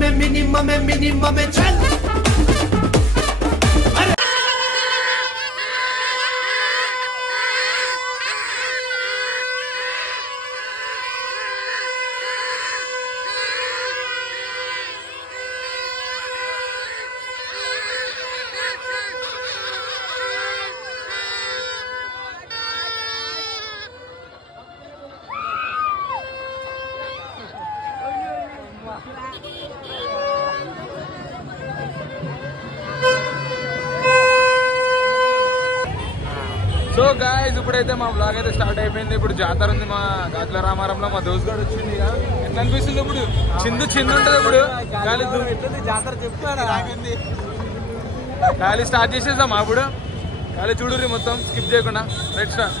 Minimum है चल so guys ఇప్పుడైతే మా బ్లాగ్ అయితే స్టార్ట్ అయిపోయింది. ఇప్పుడు జాతర ఉంది మా గాజుల రామారంలో. మా దోస్త్ గారు వచ్చింది. ఇక ఎట్లా అనిపిస్తుంది ఇప్పుడు? చిందు ఉంటుంది ఇప్పుడు. జాతర చెప్తాను గాలి స్టార్ట్ చేసేద్దాం అప్పుడు. గాలి చూడుర్రి మొత్తం స్కిప్ చేయకుండా. Right start.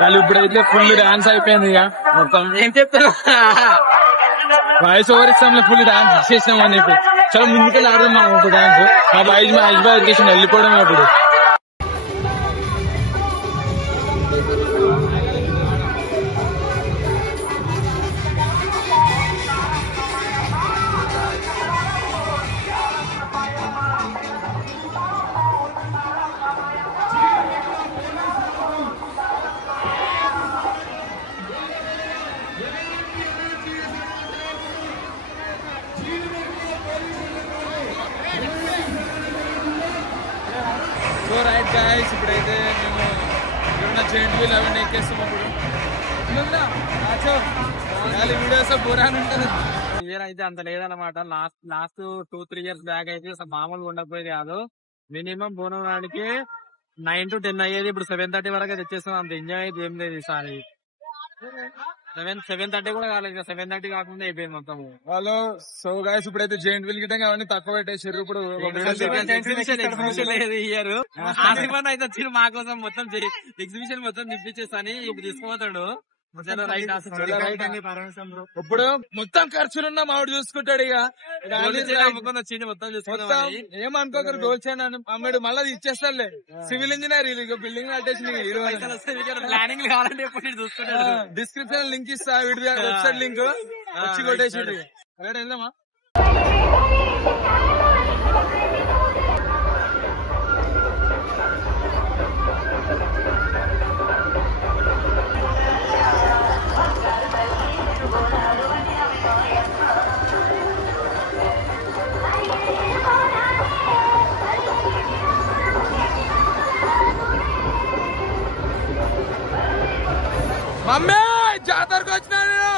వాళ్ళు ఇప్పుడైతే ఫుల్ డాన్స్ అయిపోయింది. ఇక మొత్తం ఏం చెప్తారు, వాయిస్ ఓవర్ ఇస్తాంలో ఫుల్ డాన్స్ చేసామని చెప్పి చాలా ముందుకెళ్ళి ఆడదాం మనం ఇప్పుడు డాన్స్. మా వాయిస్ ఎడ్యుకేషన్ వెళ్ళిపోవడం అప్పుడు. సో రైట్ గాయ్స్, ఇప్పుడైతే మేము ఇక్కడున్న జెయింట్ వీల్ అవన్నీ ఎక్కేస్తాం. అప్పుడు వీడియోస్ బోరాన్ ఉంటుంది. ఇయర్ అయితే అంత లేదన్నమాట. లాస్ట్ 2-3 years బ్యాక్ అయితే మామూలుగా ఉండకపోయేది కాదు. మినిమం బోనం నాడికి 9 to 10 అయ్యేది. ఇప్పుడు 7:30 వరకు అయితే తెచ్చేస్తాం. అంత ఎంజాయ్ అయితే ఏం లేదు ఈసారి. 7:30 కూడా కాలేదు, 7:30 కాకుండా అయిపోయింది మొత్తం. వాళ్ళు సో గాయ్స్ ఇప్పుడైతే జెయింట్ వీల్ గిట్ట అవన్నీ తక్కువ పెట్టేసారు. ఇప్పుడు ఎగ్జిబిషన్ లేదు ఇయర్. ఆశీర్వాదం అయితే వచ్చి మా కోసం మొత్తం ఎగ్జిబిషన్ మొత్తం నిప్పించేస్తాను. ఇప్పుడు తీసుకుపోతాడు. ఇప్పుడు మొత్తం ఖర్చులున్నా మావిడు చూసుకుంటాడు. ఇక వచ్చింది మొత్తం ఏమనుకోకరు గోల్చేన్ అమ్మాడు మళ్ళీ ఇచ్చేస్తాడులే. సివిల్ ఇంజనీర్ బిల్డింగ్ కట్టేసి ప్లానింగ్ కావాలంటే చూసుకుంటాడు. డిస్క్రిప్షన్ లింక్ ఇస్తా, వీడి వెబ్సైట్ లింక్ వచ్చి కొట్టేసి వెళ్దామా. మమ్మీ జాతరకు వచ్చినా నేను.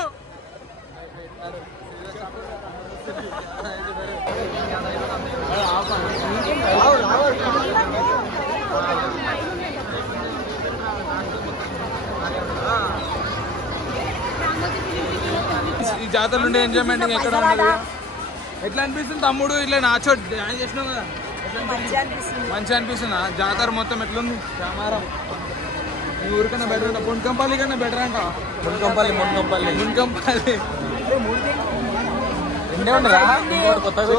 ఈ జాతరలు ఉండే ఎంజాయ్మెంట్ ఎక్కడ ఉండదు. ఎట్లా అనిపిస్తుంది తమ్ముడు? ఇట్లా నాచో డ్యాన్స్ చేసినావు కదా, మంచిగా అనిపిస్తుందా? జాతర మొత్తం ఎట్లుంది? కెమెరా ఈ ఊరికన్నా బెటర్ అంట, మున్కంపల్లి కన్నా బెటర్ అంట. మున్కంపల్లి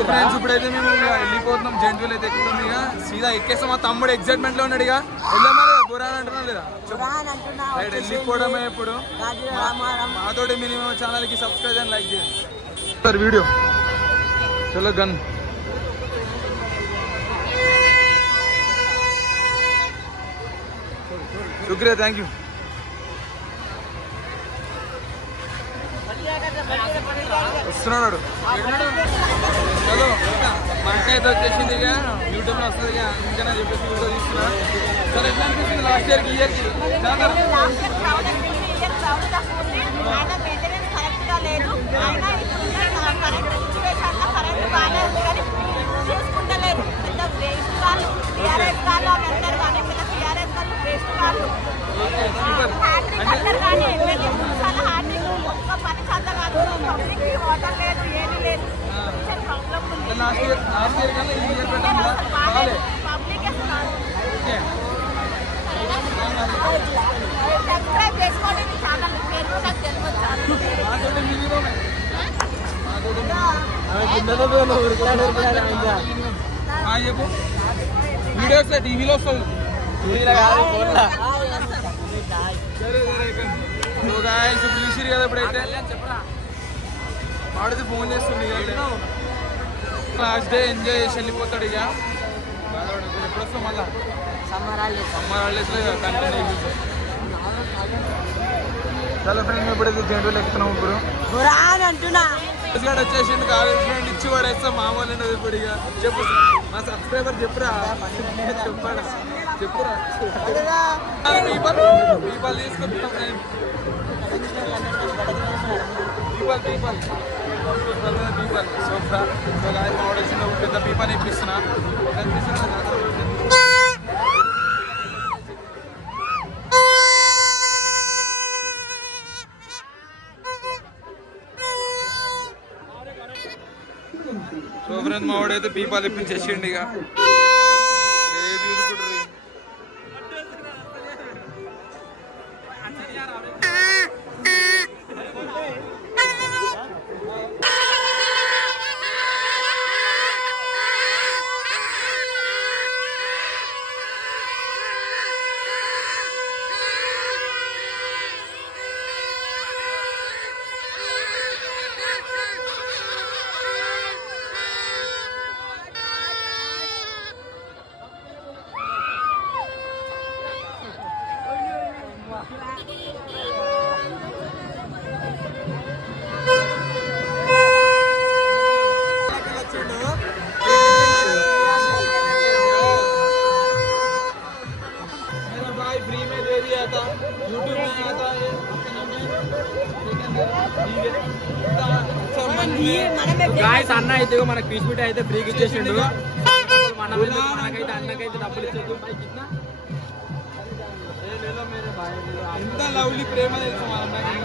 ఫ్రెండ్స్ ఇప్పుడైతే మేము వెళ్ళిపోతున్నాం. జెంట్వీల్ అయితే ఎక్కుతాం. ఇక సీదా ఎక్కేస్తాం. మా తమ్ముడు ఎక్సైట్మెంట్ లో ఉన్నాడు. ఇక వెళ్ళమని బురాన్ అంటున్నా లేదా? రైట్ వెళ్ళిపోవడమే. ఇప్పుడు మాతోటి మినిమం ఛానల్ కి సబ్స్క్రైబ్ అని లైక్ చేయండి సార్. వీడియో చలో గన్ శుక్రియా, థ్యాంక్ యూ. వస్తున్నాడు చలో. మా అక్క అయితే వచ్చేసింది. ఇక యూట్యూబ్ లో వస్తుంది. ఇక ఇంకా చెప్పేసి వీడియో తీస్తున్నా. సరే ఎట్లా అనిపిస్తుంది లాస్ట్ ఇయర్ కి ఇయర్ కి? లాస్ట్ ఇయర్ కన్నా ఈ ఇయర్ పెట్టాలి. చెప్పు వీడియోస్ టీవీలో వస్తుంది. ఇప్పుడు చూసిరు కదా. ఇప్పుడైతే వాడితే ఫోన్ చేస్తుంది. లాస్ట్ డే ఎంజాయ్ చేసి వెళ్ళిపోతాడు. ఇక ఎప్పుడు వస్తాం మళ్ళా? సమ్మర్ హాలిడేస్ లో కంటిన్యూ చేస్తాం. చాలా ఫ్రెండ్స్ ఇప్పుడైతే జెంట్వీల్ ఎక్కుతున్నాం. ఇప్పుడు వచ్చేసింది. కాలేజ్ ఫ్రెండ్ ఇచ్చి పడేస్తాం. మామూలు ఉండదు ఇప్పుడు. ఇక చెప్పు మా సబ్స్క్రైబర్ చెప్పురా. చెప్పురా పీపాల్ తీసుకుంటున్నాం. పీపాల్ సో మావాడేసిన పెద్ద పీపాల్ ఇప్పిస్తున్నా. So friends మావాడైతే పీపాల్ ఇప్పించేసిండి. ఇక గాయస్ అన్న అయితే మనకు పీస్ మీట్ అయితే ఫ్రీగా ఇచ్చేసిండు. మనకైతే అన్నకైతే డబ్బులు ఇచ్చేది. ఎంత లవ్లీ ప్రేమ తెలుసు మా అన్నకి.